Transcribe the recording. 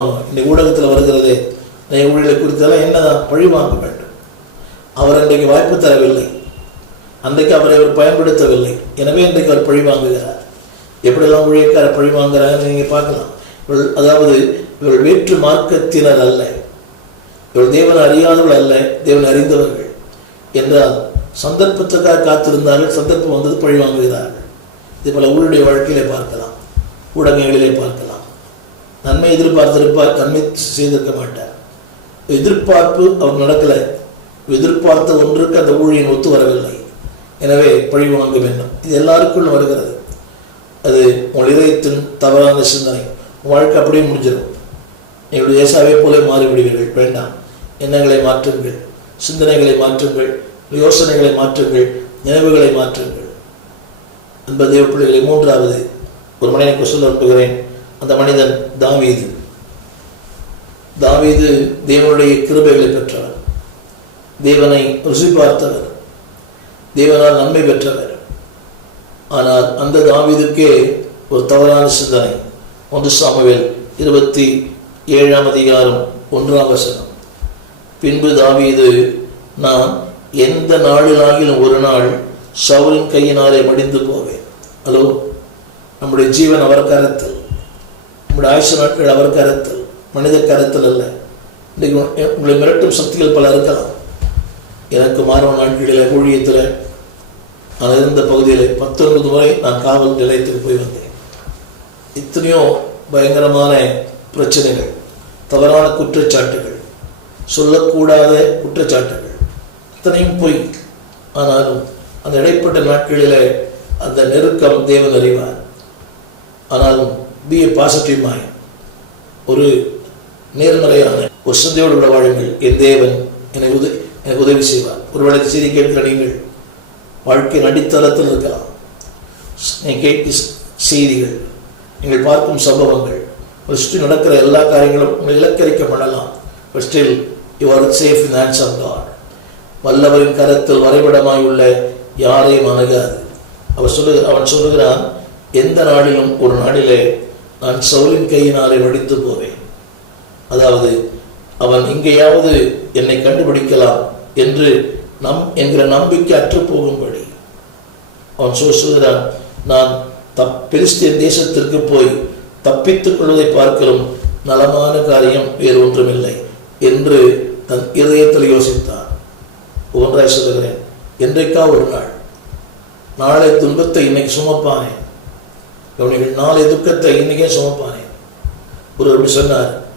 இந்த ஊடகத்தில் வருகிறது ஊழலை குறித்தெல்லாம் என்னதான் பழி வாங்க வேண்டும். அவர் அன்றைக்கு வாய்ப்பு தரவில்லை, அன்றைக்கு அவரை அவர் பயன்படுத்தவில்லை, எனவே இன்றைக்கு அவர் பழி வாங்குகிறார். எப்படியெல்லாம் ஊழியக்கார பழி வாங்குறாங்கன்னு நீங்கள் பார்க்கலாம். அதாவது இவர்கள் வேற்று மார்க்கத்தினர் அல்ல, இவர்கள் தேவன் அறியாதவர்கள் அல்ல, தேவன் அறிந்தவர்கள் என்றால் சந்தர்ப்பத்துக்காக காத்திருந்தார்கள், சந்தர்ப்பம் வந்தது பழி வாங்குகிறார்கள். இதே போல ஊருடைய வாழ்க்கையிலே பார்க்கலாம், ஊடகங்களிலே பார்க்கலாம். நன்மை எதிர்பார்த்திருப்பார், நன்மை செய்திருக்க மாட்டார். எதிர்பார்ப்பு அவர் நடக்கலை, எதிர்பார்த்த ஒன்றுக்கு அந்த ஊழியன் ஒத்து வரவில்லை, எனவே பழி வாங்க வேண்டும். இது எல்லாருக்குள்ளும் வருகிறது. அது உங்கள் இதயத்தின் தவறான சிந்தனை, வாழ்க்கை அப்படியே முடிஞ்சிடும். எங்களுடைய ஏசாவை போல மாறிவிடுவீர்கள். வேண்டாம், எண்ணங்களை மாற்றுங்கள், சிந்தனைகளை மாற்றுங்கள், யோசனைகளை மாற்றுங்கள், நினைவுகளை மாற்றுங்கள். அன்பு தேவ பிள்ளைகளை, மூன்றாவது ஒரு மனிதனுக்கு சொல்ல விரும்புகிறேன். அந்த மனிதன் தாவீது. தாவீது தேவனுடைய கிருபைகளை பெற்றவர், தேவனை ருசி பார்த்தவர், தேவனால் நன்மை பெற்றவர். ஆனால் அந்த தாவீதுக்கே ஒரு தவறான சிந்தனை. 1 சாமுவேல் 27:1. பின்பு தாவீது, நான் எந்த நாளிலாகிலும் ஒரு நாள் சவுலின் கையினாலே மடிந்து போவேன். ஹலோ, நம்முடைய ஜீவன் அவர் கரத்தில், நம்முடைய ஆயுச நாட்கள் அவர் கரத்தில், மனித கரத்தில் அல்ல. இன்றைக்கு உங்களை மிரட்டும் சக்திகள் பல இருக்கலாம். எனக்கு மாணவ நாட்களில் ஊழியத்தில் நான் இருந்த பகுதியில் 19 முறை நான் காவல் நிலையத்துக்கு போய் வந்தேன். இத்தனையோ பயங்கரமான பிரச்சனைகள், தவறான குற்றச்சாட்டுகள், சொல்லக்கூடாத குற்றச்சாட்டுகள், இத்தனையும் போய். ஆனாலும் அந்த இடைப்பட்ட நாட்களில் அந்த நெருக்கம் தேவன் அறிவார். ஆனாலும் பி ஏ பாசிட்டிவ் மைண்ட், ஒரு நேர்மறையான ஒரு சிந்தையோடு உள்ள வாழுங்கள். என் தேவன் எனக்கு உதவி செய்வார். ஒருவேளை செய்தி கேட்கிற நீங்கள் வாழ்க்கையின் அடித்தளத்தில் இருக்கலாம். நீங்கள் கேட்கும் செய்திகள், நீங்கள் பார்க்கும் சம்பவங்கள், ஒரு சுற்றி நடக்கிற எல்லா காரியங்களும் உங்களை இலக்கரிக்க பண்ணலாம். But still you are safe in hands of God. வல்லவரின் கரத்தில் வரைபடமாய் உள்ள யாரையும் அணுகாது. அவன் சொல்லுகிறான், எந்த நாளிலும் ஒரு நாளிலே நான் சவுலின் கையினாலே மடித்து போவேன். அதாவது அவன் எங்கேயாவது என்னை கண்டுபிடிக்கலாம் என்று என்கிற நம்பிக்கை அற்று போகும்படி அவன் சொல்கிறான், நான் பெலிஸ்தீன் தேசத்திற்கு போய் தப்பித்துக் கொள்வதை பார்க்கலும் நலமான காரியம் வேறு ஒன்றுமில்லை என்று தன் இதயத்தில் யோசித்தான். ஒன்றாய் சொல்லுகிறேன், என்றைக்கா ஒரு நாள், நாளை துன்பத்தை இன்னைக்கு சுமப்பானேன், நாளை துக்கத்தை இன்னைக்கே சுமப்பானேன். ஒருவர் சொன்னார்,